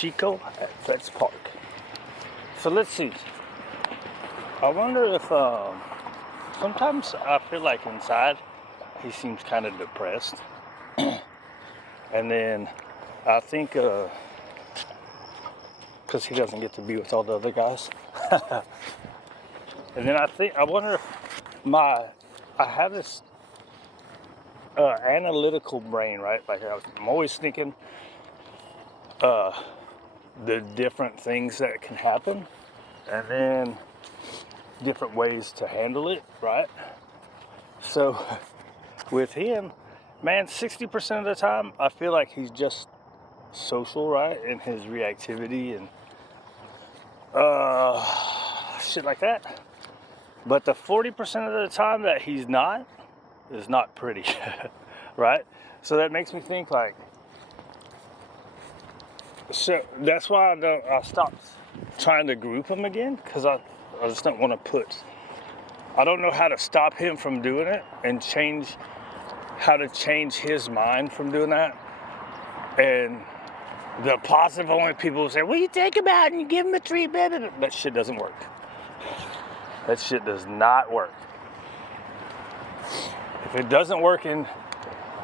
Chico at Vets Park. So let's see. I wonder if sometimes I feel like inside he seems kind of depressed. And then I think because he doesn't get to be with all the other guys. And then I wonder if I have this analytical brain, right? Like I'm always thinking the different things that can happen, and then different ways to handle it, right? So with him, man, 60% of the time I feel like he's just social, right? In his reactivity and shit like that. But the 40% of the time that he's not is not pretty, right? So that makes me think like, so that's why I stopped trying to group him again, because I just don't want to I don't know how to stop him from doing it and how to change his mind from doing that. And the positive only people will say, well, you take him out and you give him a treat, baby. That shit doesn't work. That shit does not work. If it doesn't work in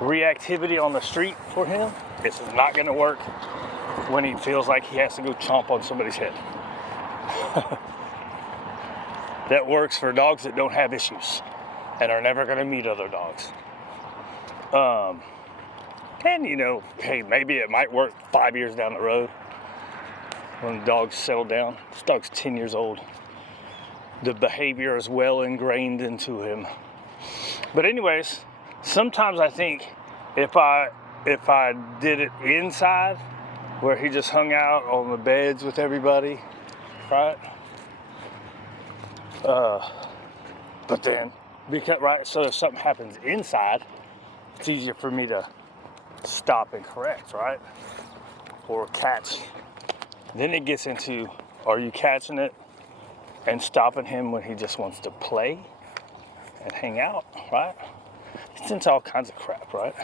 reactivity on the street for him, it's not going to work when he feels like he has to go chomp on somebody's head. That works for dogs that don't have issues and are never going to meet other dogs. And hey, maybe it might work 5 years down the road when the dog's settled down. This dog's 10 years old. The behavior is well ingrained into him. But anyways, sometimes I think if I did it inside, where he just hung out on the beds with everybody, right? But then, so if something happens inside, it's easier for me to stop and correct, right? Or catch. Then it gets into, are you catching it and stopping him when he just wants to play and hang out, right? It's into all kinds of crap, right?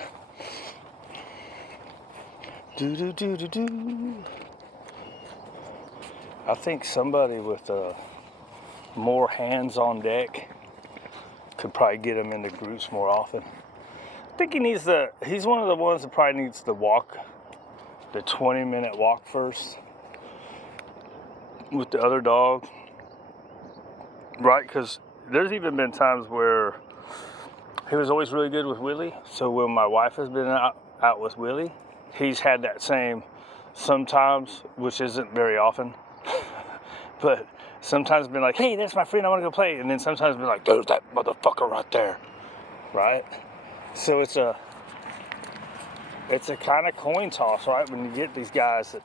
I think somebody with more hands on deck could probably get him into groups more often. I think he's one of the ones that probably needs to walk, the 20-minute walk first with the other dog, right? Because there's even been times where he was always really good with Willie. So when my wife has been out with Willie, he's had that same sometimes, which isn't very often, but sometimes been like, hey, that's my friend, I want to go play. And then sometimes been like, there's that motherfucker right there, right? So it's a kind of coin toss, right? When you get these guys that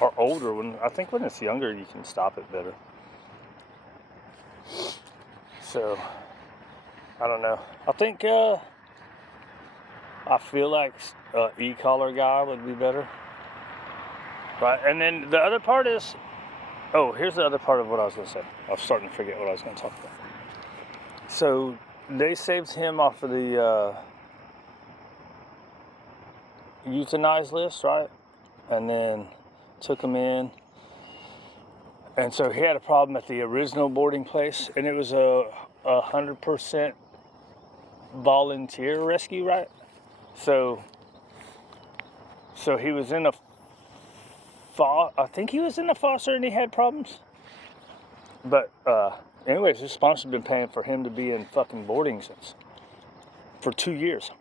are older, I think when it's younger, you can stop it better. So, I don't know. I think, I feel like e-collar guy would be better. Right, and then the other part is, here's the other part of what I was going to say. I was starting to forget what I was going to talk about. So, they saved him off of the euthanized list, right? And then took him in. And so he had a problem at the original boarding place, and it was a 100% volunteer rescue, right? So he was in I think he was in a foster and he had problems. But anyways, his sponsor's been paying for him to be in fucking boarding for 2 years,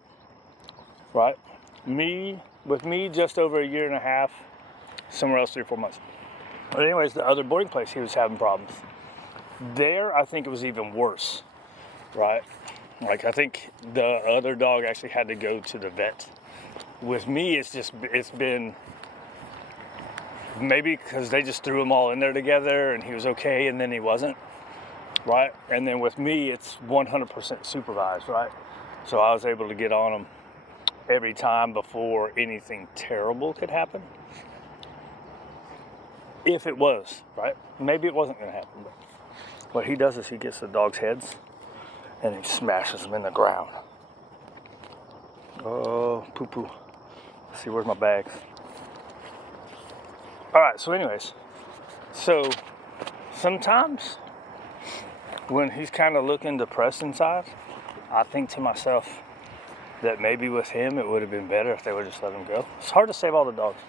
right? With me just over a year and a half, somewhere else 3 or 4 months. But anyways, the other boarding place, he was having problems. There, I think it was even worse, right? Like, I think the other dog actually had to go to the vet. With me, it's been maybe because they just threw them all in there together and he was okay and then he wasn't, right? And then with me, it's 100% supervised, right? So I was able to get on him every time before anything terrible could happen. If it was, right? Maybe it wasn't going to happen. But what he does is he gets the dog's heads and he smashes them in the ground. Oh, poo-poo. Let's see, where's my bags? All right, so anyways, so sometimes when he's kind of looking depressed inside, I think to myself that maybe with him it would have been better if they would just let him go. It's hard to save all the dogs.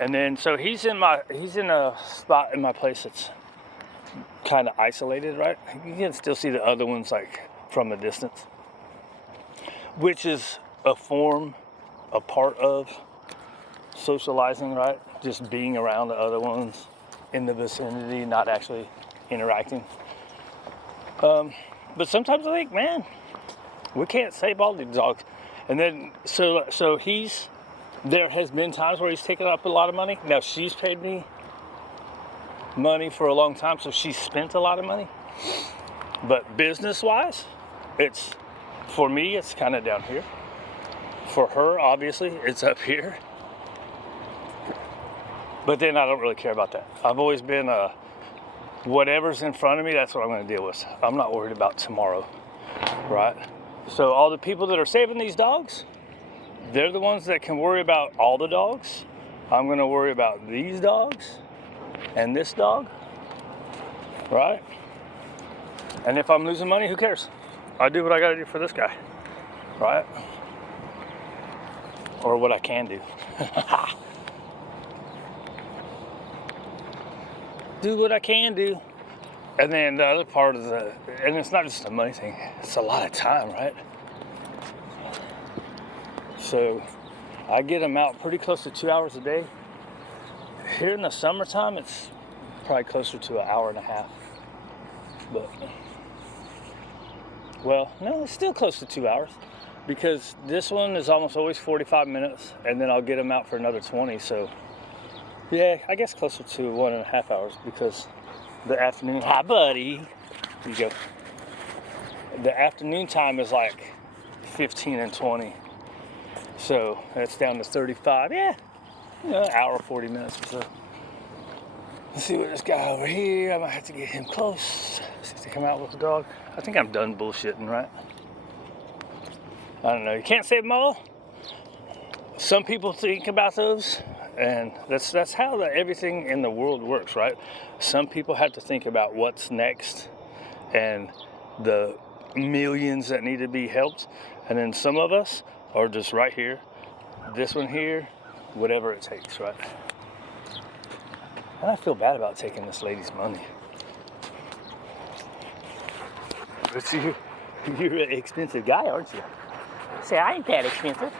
And then so he's in a spot in my place that's kind of isolated, right? You can still see the other ones like from a distance, which is a part of socializing, right? Just being around the other ones in the vicinity, not actually interacting. But sometimes I think, man, we can't save all these dogs. And then so there has been times where he's taken up a lot of money. Now she's paid me money for a long time, so she's spent a lot of money. But business-wise, for me, it's kind of down here. For her, obviously, it's up here. But then I don't really care about that. I've always been whatever's in front of me, that's what I'm going to deal with. I'm not worried about tomorrow, right? So all the people that are saving these dogs, they're the ones that can worry about all the dogs. I'm going to worry about these dogs and this dog, right? And if I'm losing money, who cares? I do what I got to do for this guy, right? Or what I can do. Do what I can do. And then the other part is and it's not just a money thing, it's a lot of time, right? So I get them out pretty close to 2 hours a day. Here in the summertime, it's probably closer to an hour and a half. But, well, no, it's still close to 2 hours because this one is almost always 45 minutes and then I'll get them out for another 20. So, yeah, I guess closer to 1.5 hours because the afternoon, hi buddy, here you go. The afternoon time is like 15 and 20. So that's down to 35, yeah, an hour, 40 minutes or so. Let's see what this guy over here, I might have to get him close, see if they come out with the dog. I think I'm done bullshitting, right? I don't know, you can't save them all. Some people think about those, and that's how everything in the world works, right? Some people have to think about what's next and the millions that need to be helped, and then some of us are just right here, this one here, whatever it takes, right? And I feel bad about taking this lady's money. But you're an expensive guy, aren't you? Say, I ain't that expensive.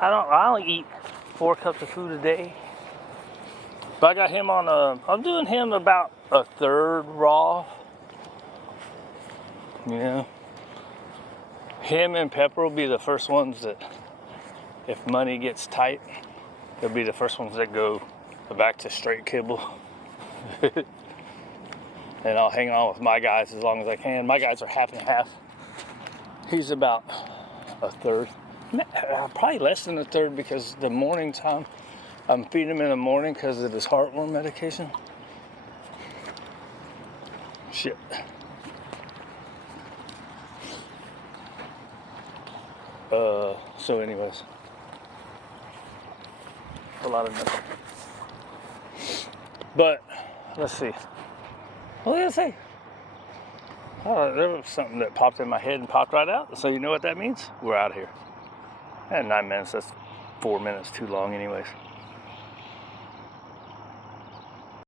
I only eat 4 cups of food a day. But I got him on I'm doing him about a third raw. You know? Him and Pepper will be the first ones that, if money gets tight, they'll be the first ones that go back to straight kibble. And I'll hang on with my guys as long as I can. My guys are half and half. He's about a third. Probably less than a third because the morning time, I'm feeding him in the morning because of his heartworm medication. Shit. So anyways, a lot of nothing. But let's see. What did I say? Oh, there was something that popped in my head and popped right out. So you know what that means? We're out of here. And 9 minutes. That's 4 minutes too long, anyways.